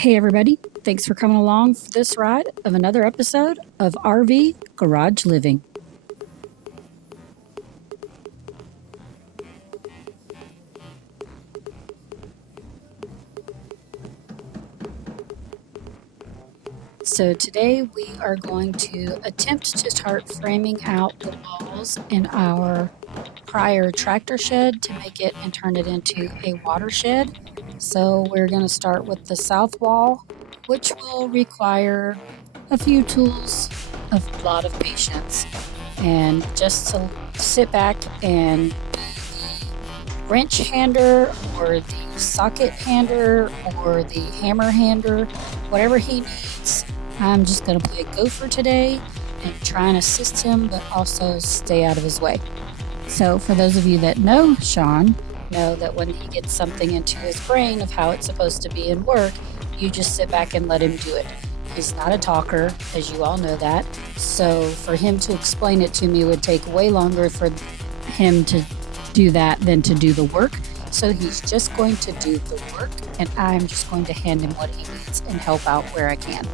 Hey everybody, thanks for coming along for this ride of another episode of RV Garage Living. So today we are going to attempt to start framing out the walls in our prior tractor shed to make it and turn it into a watershed. So we're going to start with the south wall, which will require a few tools, a lot of patience, and just to sit back and wrench hander or the socket hander or the hammer hander, whatever he needs. I'm just going to play gopher today and try and assist him, but also stay out of his way. So for those of you that know Sean, know that when he gets something into his brain of how it's supposed to be in work, you just sit back and let him do it. He's not a talker, as you all know that. So for him to explain it to me would take way longer for him to do that than to do the work. So he's just going to do the work, and I'm just going to hand him what he needs and help out where I can.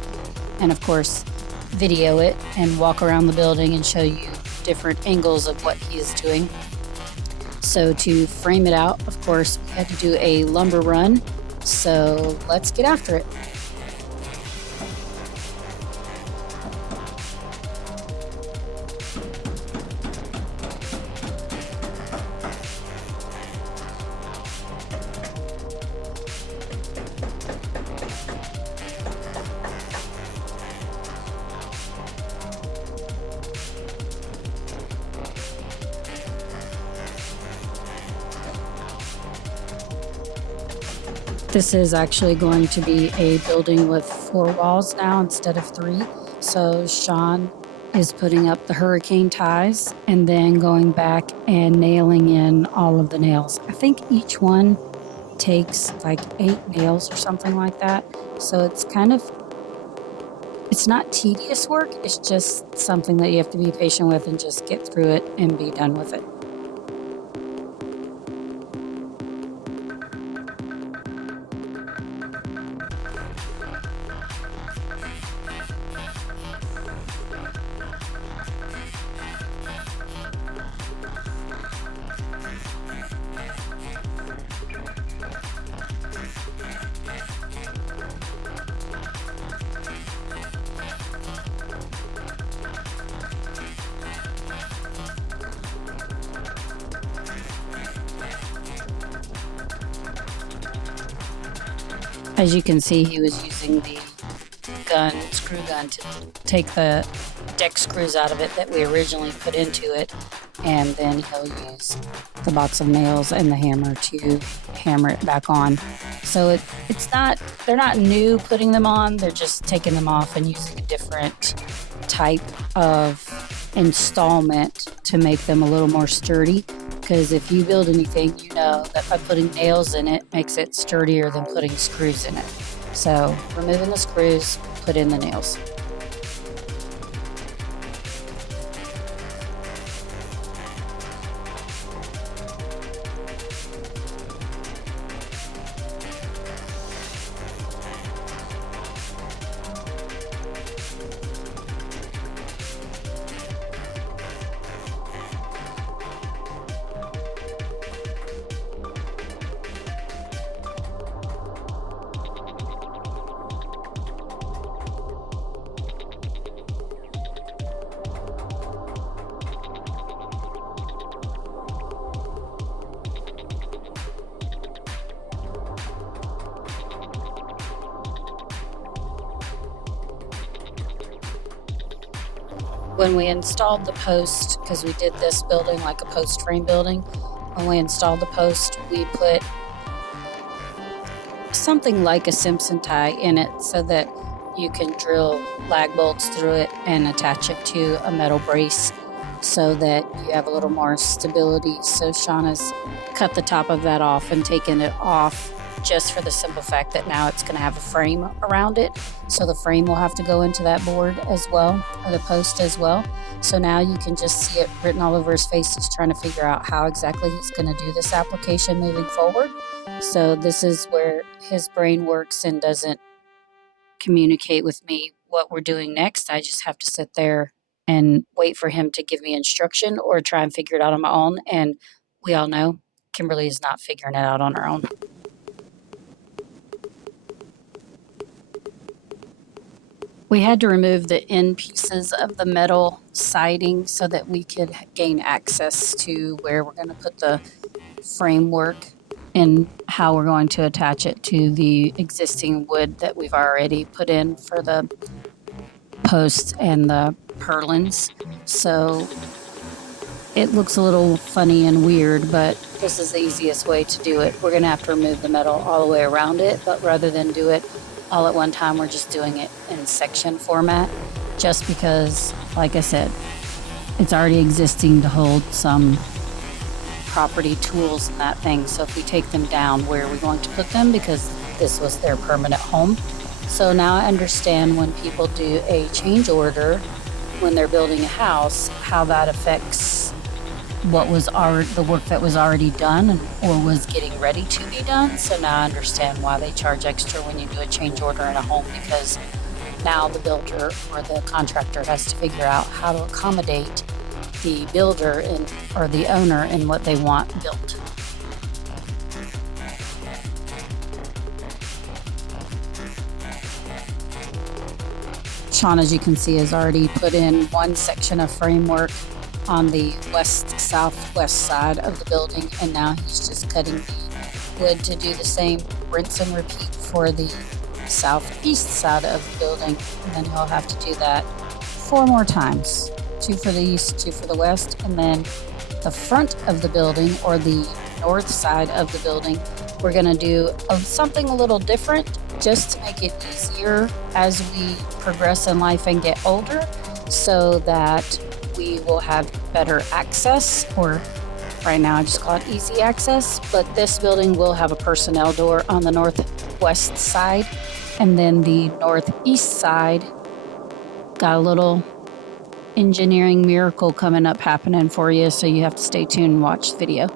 And of course, video it and walk around the building and show you different angles of what he is doing. So to frame it out, of course, we had to do a lumber run. So let's get after it. This is actually going to be a building with 4 walls now instead of 3. So Sean is putting up the hurricane ties and then going back and nailing in all of the nails. I think each one takes like 8 nails or something like that. So it's not tedious work. It's just something that you have to be patient with and just get through it and be done with it. As you can see, he was using the screw gun to take the deck screws out of it that we originally put into it, and then he'll use the box of nails and the hammer to hammer it back on. So they're not new putting them on, they're just taking them off and using a different type of installment to make them a little more sturdy. Because if you build anything, you know that by putting nails in it makes it sturdier than putting screws in it. So removing the screws, put in the nails. When we installed the post, because we did this building like a post frame building, when we installed the post, we put something like a Simpson tie in it so that you can drill lag bolts through it and attach it to a metal brace so that you have a little more stability. So Shauna's cut the top of that off and taken it off just for the simple fact that now it's going to have a frame around it. So the frame will have to go into that board as well, or the post as well. So now you can just see it written all over his face. He's trying to figure out how exactly he's going to do this application moving forward. So this is where his brain works and doesn't communicate with me what we're doing next. I just have to sit there and wait for him to give me instruction or try and figure it out on my own. And we all know Kimberly is not figuring it out on her own. We had to remove the end pieces of the metal siding so that we could gain access to where we're going to put the framework and how we're going to attach it to the existing wood that we've already put in for the posts and the purlins. So it looks a little funny and weird, but this is the easiest way to do it. We're going to have to remove the metal all the way around it, but rather than do it all at one time, we're just doing it in section format, just because, like I said, it's already existing to hold some property tools and that thing. So if we take them down, where are we going to put them? Because this was their permanent home. So now I understand when people do a change order when they're building a house, how that affects what was the work that was already done or was getting ready to be done. So now I understand why they charge extra when you do a change order in a home, because now the builder or the contractor has to figure out how to accommodate the builder or the owner in what they want built. Sean, as you can see, has already put in one section of framework on the southwest side of the building, and now he's just cutting the wood to do the same rinse and repeat for the southeast side of the building. And then he'll have to do that 4 more times, 2 for the east, 2 for the west, and then the front of the building, or the north side of the building, we're going to do something a little different, just to make it easier as we progress in life and get older, so that we will have better access, or right now I just call it easy access. But this building will have a personnel door on the northwest side, and then the northeast side got a little engineering miracle coming up happening for you, so you have to stay tuned and watch the video.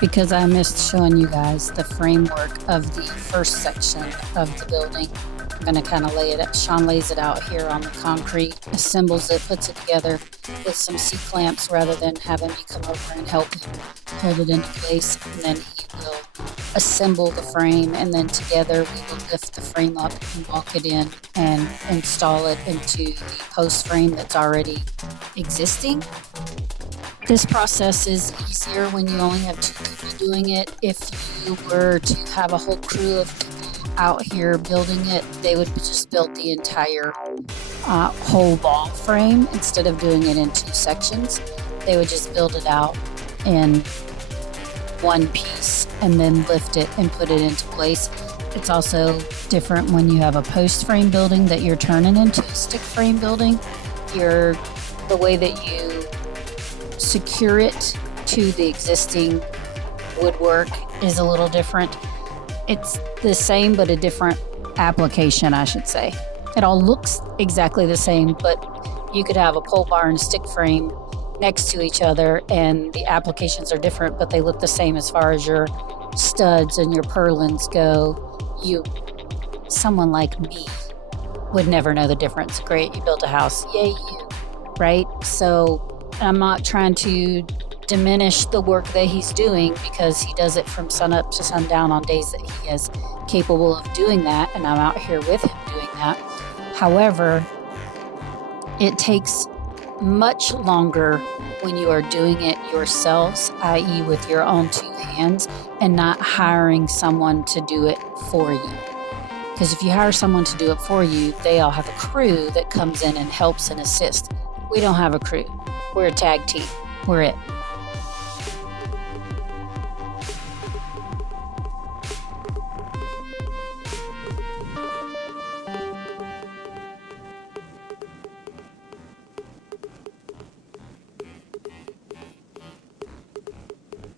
Because I missed showing you guys the framework of the first section of the building. I'm going to kind of lay it out. Sean lays it out here on the concrete, assembles it, puts it together with some C-clamps rather than having me come over and help him hold it into place. And then he will assemble the frame, and then together we will lift the frame up and walk it in and install it into the post frame that's already existing. This process is easier when you only have 2 people doing it. If you were to have a whole crew of people out here building it, they would just build the entire whole wall frame instead of doing it in 2 sections. They would just build it out in one piece and then lift it and put it into place. It's also different when you have a post frame building that you're turning into a stick frame building. The way that you secure it to the existing woodwork is a little different. It's the same, but a different application, I should say. It all looks exactly the same, but you could have a pole barn stick frame next to each other, and the applications are different, but they look the same as far as your studs and your purlins go. Someone like me would never know the difference. Great, you built a house. Yay, you. Right? So I'm not trying to diminish the work that he's doing, because he does it from sun up to sundown on days that he is capable of doing that, and I'm out here with him doing that. However, it takes much longer when you are doing it yourselves, i.e. with your own 2 hands, and not hiring someone to do it for you. Because if you hire someone to do it for you, they all have a crew that comes in and helps and assists. We don't have a crew. We're a tag team. We're it.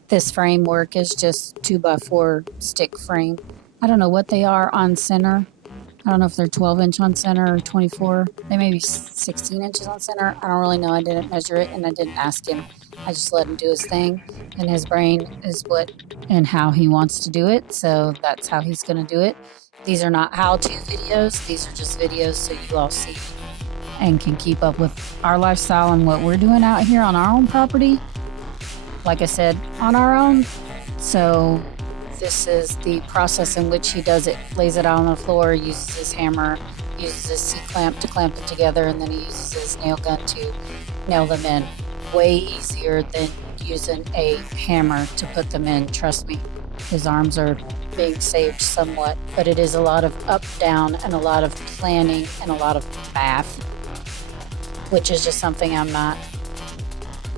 This framework is just 2x4 stick frame. I don't know what they are on center. I don't know if they're 12-inch on center or 24. They may be 16 inches on center. I don't really know. I didn't measure it and I didn't ask him. I just let him do his thing. And his brain is what and how he wants to do it. So that's how he's going to do it. These are not how-to videos. These are just videos so you all see and can keep up with our lifestyle and what we're doing out here on our own property. Like I said, on our own. So this is the process in which he does it. Lays it out on the floor, uses his hammer, uses his C-clamp to clamp them together, and then he uses his nail gun to nail them in. Way easier than using a hammer to put them in, trust me. His arms are being saved somewhat, but it is a lot of up, down, and a lot of planning and a lot of math, which is just something I'm not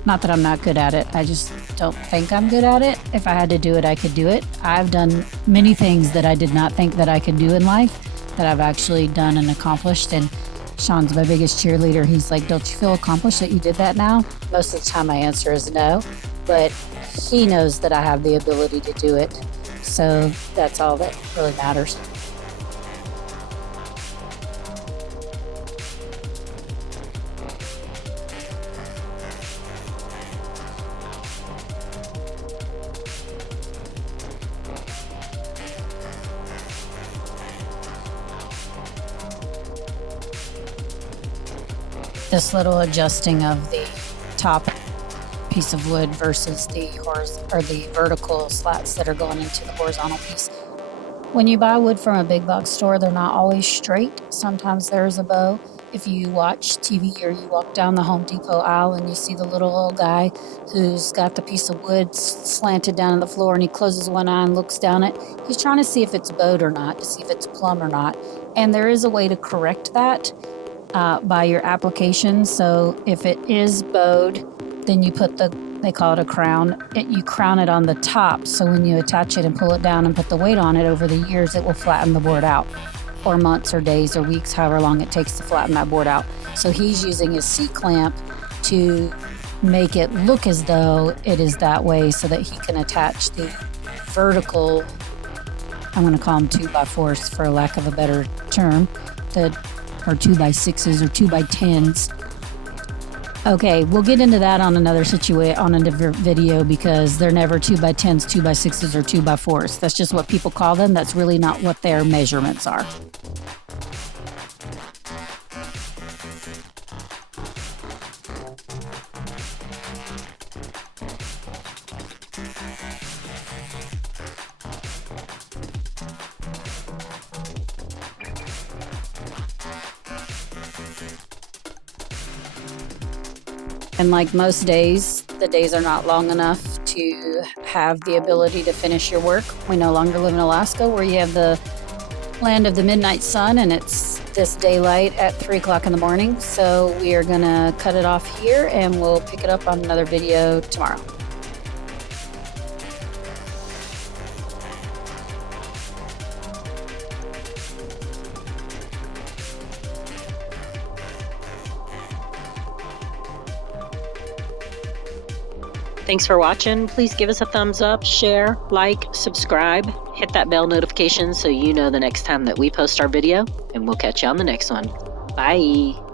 that I'm not good at it. I just don't think I'm good at it. If I had to do it, I could do it. I've done many things that I did not think that I could do in life that I've actually done and accomplished. And Sean's my biggest cheerleader. He's like, don't you feel accomplished that you did that now? Most of the time my answer is no, but he knows that I have the ability to do it. So that's all that really matters. This little adjusting of the top piece of wood versus the vertical slats that are going into the horizontal piece. When you buy wood from a big box store, they're not always straight. Sometimes there's a bow. If you watch TV or you walk down the Home Depot aisle and you see the little old guy who's got the piece of wood slanted down on the floor and he closes one eye and looks down it, he's trying to see if it's bowed or not, to see if it's plumb or not. And there is a way to correct that by your application. So if it is bowed, then you put they call it a crown. You crown it on the top. So when you attach it and pull it down and put the weight on it over the years, it will flatten the board out, or months or days or weeks, however long it takes to flatten that board out. So he's using his C-clamp to make it look as though it is that way so that he can attach the vertical, I'm going to call them 2x4s for lack of a better term, or 2x6s or 2x10s. Okay, we'll get into that on another video because they're never 2x10s, 2x6s, or 2x4s. That's just what people call them. That's really not what their measurements are. And like most days, the days are not long enough to have the ability to finish your work. We no longer live in Alaska where you have the land of the midnight sun and it's this daylight at 3 o'clock in the morning. So we are going to cut it off here and we'll pick it up on another video tomorrow. Thanks for watching. Please give us a thumbs up, share, like, subscribe, hit that bell notification so you know the next time that we post our video, and we'll catch you on the next one. Bye.